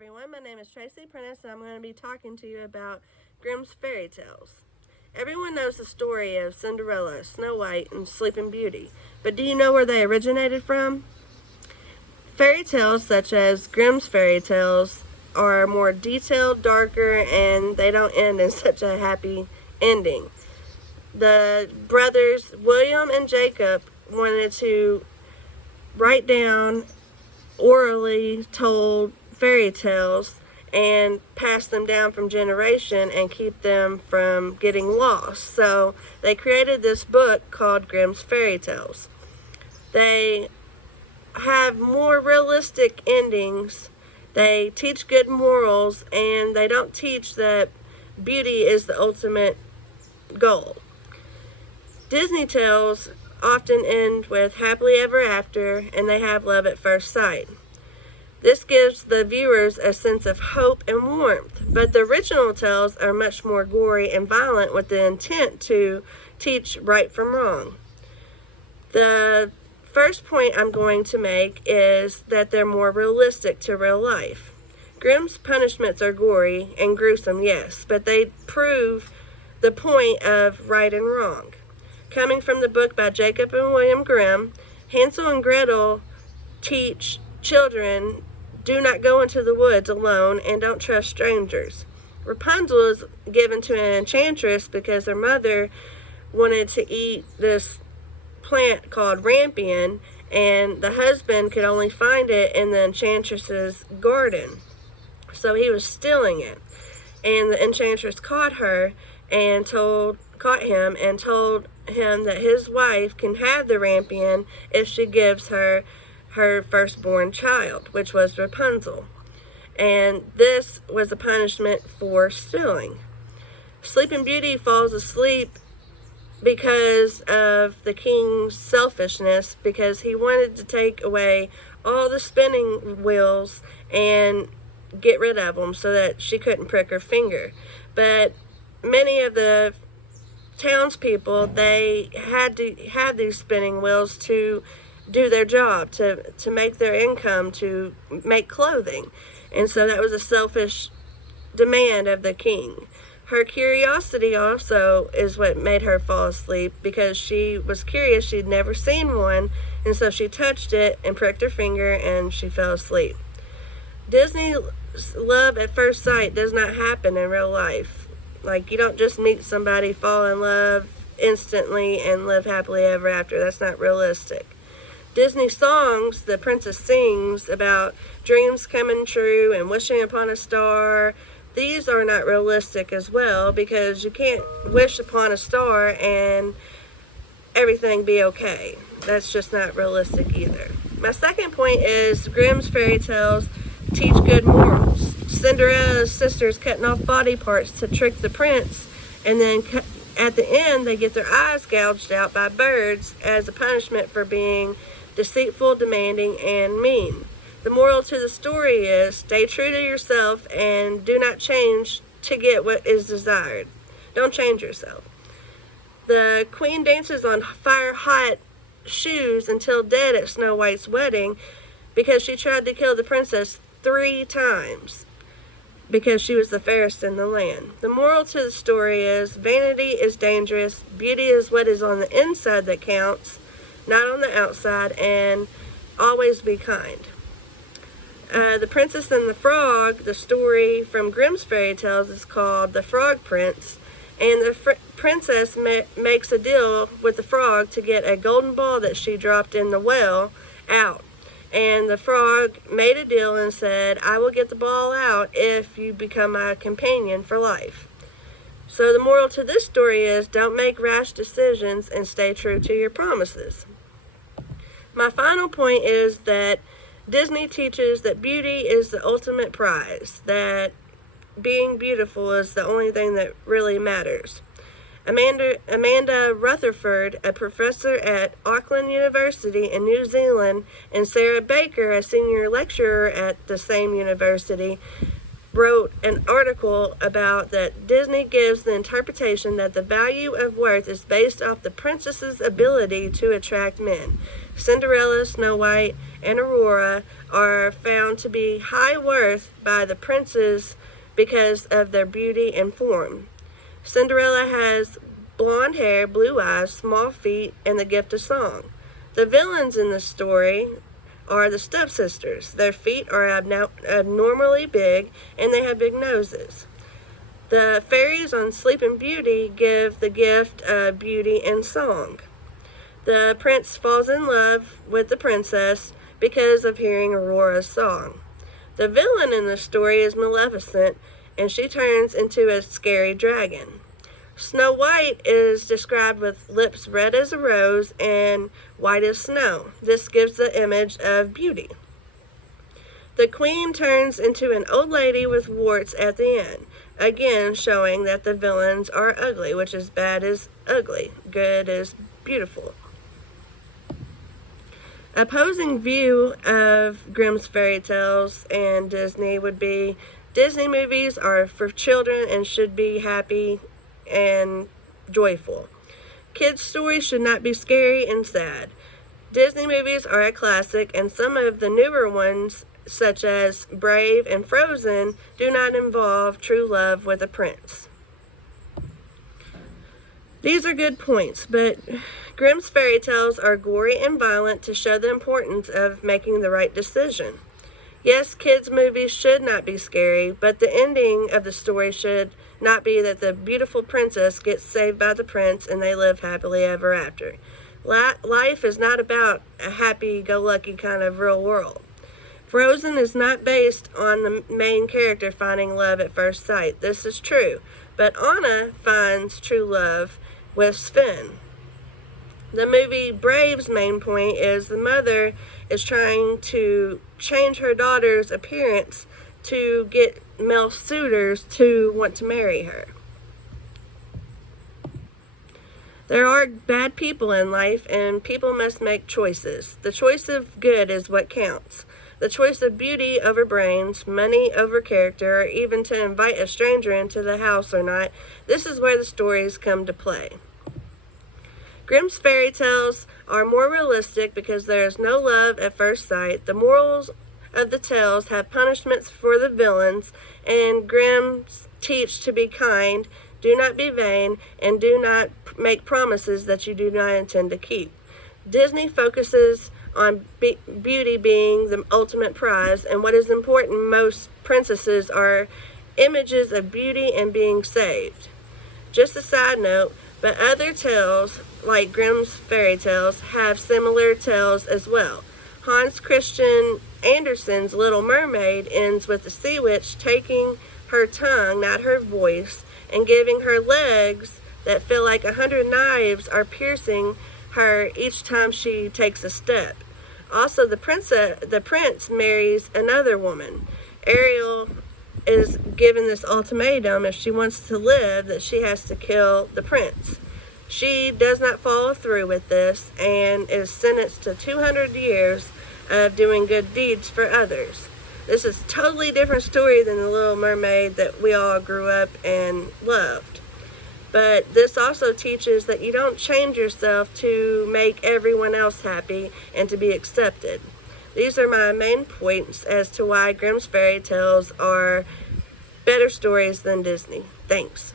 everyone. My name is Tracy Prentice, and I'm going to be talking to you about Grimm's fairy tales. Everyone knows the story of Cinderella, Snow White, and Sleeping Beauty, but do you know where they originated from? Fairy tales such as Grimm's fairy tales are more detailed, darker, and they don't end in such a happy ending. The brothers William and Jacob wanted to write down orally told fairy tales and pass them down from generation and keep them from getting lost. So they created this book called Grimm's Fairy Tales. They have more realistic endings. They teach good morals, and they don't teach that beauty is the ultimate goal. Disney tales often end with happily ever after, and they have love at first sight. This gives the viewers a sense of hope and warmth, but the original tales are much more gory and violent with the intent to teach right from wrong. The first point I'm going to make is that they're more realistic to real life. Grimm's punishments are gory and gruesome, yes, but they prove the point of right and wrong. Coming from the book by Jacob and William Grimm, Hansel and Gretel teach children do not go into the woods alone and don't trust strangers. Rapunzel is given to an enchantress because her mother wanted to eat this plant called rampion, and the husband could only find it in the enchantress's garden. So he was stealing it. And the enchantress caught him and told him that his wife can have the rampion if she gives her firstborn child, which was Rapunzel. And this was a punishment for stealing. Sleeping Beauty falls asleep because of the king's selfishness, because he wanted to take away all the spinning wheels and get rid of them so that she couldn't prick her finger. But many of the townspeople, they had to have these spinning wheels to do their job, to make their income, to make clothing. And so that was a selfish demand of the king. Her curiosity also is what made her fall asleep, because she was curious. She'd never seen one, and so she touched it and pricked her finger and she fell asleep. Disney's love at first sight does not happen in real life. Like, you don't just meet somebody, fall in love instantly, and live happily ever after. That's not realistic. Disney songs, the princess sings about dreams coming true and wishing upon a star. These are not realistic as well, because you can't wish upon a star and everything be okay. That's just not realistic either. My second point is Grimm's fairy tales teach good morals. Cinderella's sisters cutting off body parts to trick the prince, and then at the end they get their eyes gouged out by birds as a punishment for being deceitful, demanding, and mean. The moral to the story is stay true to yourself and do not change to get what is desired. Don't change yourself. The queen dances on fire-hot shoes until dead at Snow White's wedding because she tried to kill the princess 3 times because she was the fairest in the land. The moral to the story is vanity is dangerous, beauty is what is on the inside that counts, not on the outside, and always be kind. The Princess and the Frog, the story from Grimm's fairy tales, is called The Frog Prince, and the princess makes a deal with the frog to get a golden ball that she dropped in the well out. And the frog made a deal and said, I will get the ball out if you become my companion for life. So the moral to this story is don't make rash decisions and stay true to your promises. My final point is that Disney teaches that beauty is the ultimate prize, that being beautiful is the only thing that really matters. Amanda Rutherford, a professor at Auckland University in New Zealand, and Sarah Baker, a senior lecturer at the same university, wrote an article about that Disney gives the interpretation that the value of worth is based off the princess's ability to attract men. Cinderella, Snow White, and Aurora are found to be high worth by the princes because of their beauty and form. Cinderella has blonde hair, blue eyes, small feet, and the gift of song. The villains in the story are the stepsisters. Their feet are abnormally big, and they have big noses. The fairies on Sleeping Beauty give the gift of beauty and song. The prince falls in love with the princess because of hearing Aurora's song. The villain in the story is Maleficent, and she turns into a scary dragon. Snow White is described with lips red as a rose and white as snow. This gives the image of beauty. The queen turns into an old lady with warts at the end, again showing that the villains are ugly, which is bad is ugly, good is beautiful. Opposing view of Grimm's fairy tales and Disney would be Disney movies are for children and should be happy and joyful. Kids' stories should not be scary and sad. Disney movies are a classic, and some of the newer ones, such as Brave and Frozen, do not involve true love with a prince. These are good points, but Grimm's fairy tales are gory and violent to show the importance of making the right decision. Yes, kids' movies should not be scary, but the ending of the story should not be that the beautiful princess gets saved by the prince and they live happily ever after. Life is not about a happy-go-lucky kind of real world. Frozen is not based on the main character finding love at first sight. This is true, but Anna finds true love with Sven. The movie Brave's main point is the mother is trying to change her daughter's appearance to get male suitors to want to marry her. There are bad people in life, and people must make choices. The choice of good is what counts. The choice of beauty over brains, money over character, or even to invite a stranger into the house or not, this is where the stories come to play. Grimm's fairy tales are more realistic because there is no love at first sight. The morals of the tales have punishments for the villains, and Grimm's teach to be kind, do not be vain, and do not make promises that you do not intend to keep. Disney focuses on beauty being the ultimate prize, and what is important most princesses are images of beauty and being saved. Just a side note, but other tales, like Grimm's fairy tales, have similar tales as well. Hans Christian Andersen's Little Mermaid ends with the sea witch taking her tongue, not her voice, and giving her legs that feel like 100 knives are piercing her each time she takes a step. Also, the prince marries another woman. Ariel is given this ultimatum: if she wants to live, that she has to kill the prince. She does not follow through with this and is sentenced to 200 years of doing good deeds for others. This is a totally different story than the Little Mermaid that we all grew up and loved. But this also teaches that you don't change yourself to make everyone else happy and to be accepted. These are my main points as to why Grimm's fairy tales are better stories than Disney. Thanks.